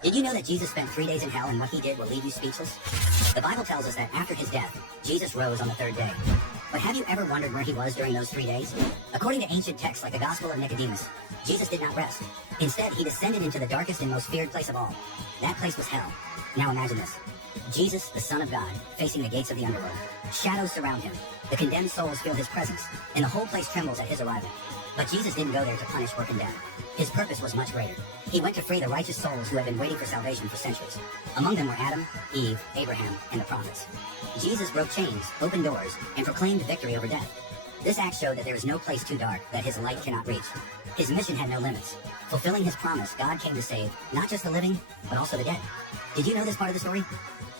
Did you know that Jesus spent 3 days in hell and what he did will leave you speechless? The Bible tells us that after his death, Jesus rose on the third day. But have you ever wondered where he was during those 3 days? According to ancient texts like the Gospel of Nicodemus, Jesus did not rest. Instead, he descended into the darkest and most feared place of all. That place was hell. Now imagine this. Jesus, the Son of God, facing the gates of the underworld. Shadows surround him. The condemned souls feel his presence, and the whole place trembles at his arrival. But Jesus didn't go there to punish or condemn. His purpose was much greater. He went to free the righteous souls who had been waiting for salvation for centuries. Among them were Adam, Eve, Abraham, and the prophets. Jesus broke chains, opened doors, and proclaimed victory over death. This act showed that there is no place too dark that his light cannot reach. His mission had no limits. Fulfilling his promise, God came to save not just the living, but also the dead. Did you know this part of the story?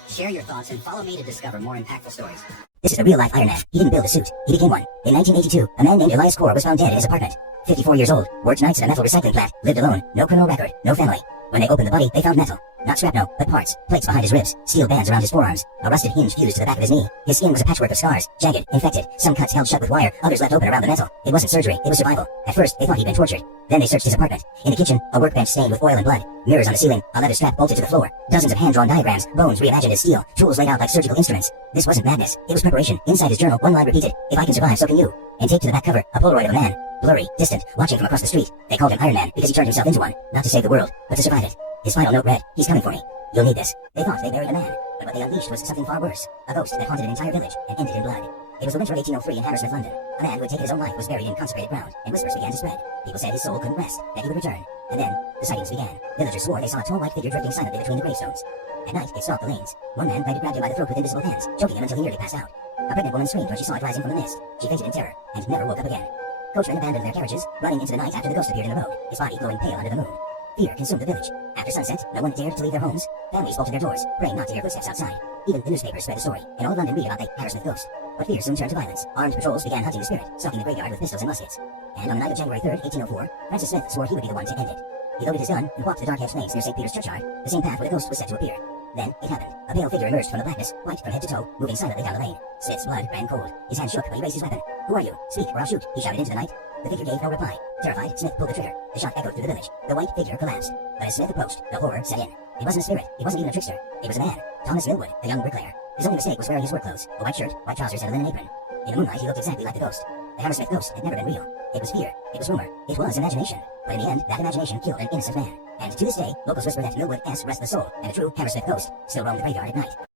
Share your thoughts and follow me to discover more impactful stories. This is a real-life Iron Man. He didn't build a suit. He became one. In 1982, a man named Elias Corr was found dead in his apartment. 54 years old, worked nights at a metal recycling plant, lived alone, no criminal record, no family. When they opened the body, they found metal. Not shrapnel, but parts, plates behind his ribs, steel bands around his forearms, a rusted hinge fused to the back of his knee. His skin was a patchwork of scars, jagged, infected, some cuts held shut with wire, others left open around the metal. It wasn't surgery, it was survival. At first, they thought he'd been tortured. Then they searched his apartment. In the kitchen, a workbench stained with oil and blood, mirrors on the ceiling, a leather strap bolted to the floor, dozens of hand-drawn diagrams, bones reimagined as steel, tools laid out like surgical instruments. This wasn't madness, it was preparation. Inside his journal, one line repeated, "If I can survive, so can you." And taped to the back cover, a Polaroid of a man, blurry, distant, watching from across the street. They called him Iron Man because he turned himself into one, not to save the world, but to survive it. His final note read, "He's coming for me. You'll need this." They thought they buried a man, but what they unleashed was something far worse, a ghost that haunted an entire village and ended in blood. It was the winter of 1803 in Hammersmith, London. A man who had taken his own life was buried in consecrated ground, and whispers began to spread. People said his soul couldn't rest, that he would return. And then, the sightings began. Villagers swore they saw a tall white figure drifting silently between the gravestones. At night, it stalked the lanes. One man tried to grab him by the throat with invisible hands, choking him until he nearly passed out. A pregnant woman screamed when she saw it rising from the mist. She fainted in terror, and never woke up again. Coachmen abandoned their carriages, running into the night after the ghost appeared in the road, his body glowing pale under the moon. Fear consumed the village. After sunset, no one dared to leave their homes. Families bolted their doors, praying not to hear footsteps outside. Even the newspapers spread the story, and all of London read about the Hammersmith ghost. But fear soon turned to violence. Armed patrols began hunting the spirit, stalking the graveyard with pistols and muskets. And on the night of January 3rd, 1804, Francis Smith swore he would be the one to end it. He loaded his gun and walked to the dark hedge lanes near St. Peter's churchyard, the same path where the ghost was said to appear. Then, it happened. A pale figure emerged from the blackness, white from head to toe, moving silently down the lane. Smith's blood ran cold. His hand shook, but he raised his weapon. "Who are you? Speak, or I'll shoot," he shouted into the night. The figure gave no reply. Terrified, Smith pulled the trigger. The shot echoed through the village. The white figure collapsed. But as Smith approached, the horror set in. It wasn't a spirit. It wasn't even a trickster. It was a man. Thomas Millwood, the young bricklayer. His only mistake was wearing his work clothes, a white shirt, white trousers, and a linen apron. In the moonlight, he looked exactly like the ghost. The Hammersmith ghost had never been real. It was fear. It was rumor. It was imagination. But in the end, that imagination killed an innocent man. And to this day, locals whisper that Millwood S. rest the soul, and a true Hammersmith ghost still roam the graveyard at night.